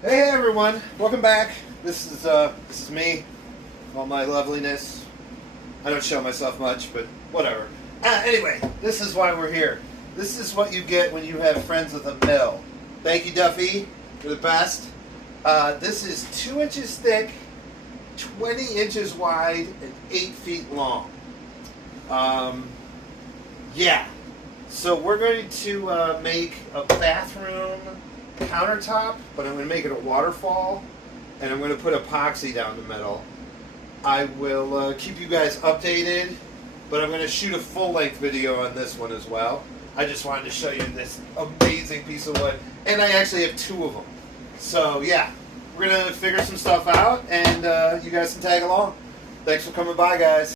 Hey everyone, welcome back. This is me, all my loveliness. I don't show myself much, but whatever. Anyway, this is why we're here. This is what you get when you have friends with a mill. Thank you, Duffy. You're the best. This is 2 inches thick, 20 inches wide, and 8 feet long. Yeah. So we're going to make a bathroom countertop, but I'm going to make it a waterfall, and I'm going to put epoxy down the middle. I will keep you guys updated, but I'm going to shoot a full-length video on this one as well. I just wanted to show you this amazing piece of wood, and I actually have 2 of them. So yeah, we're going to figure some stuff out, and you guys can tag along. Thanks for coming by, guys.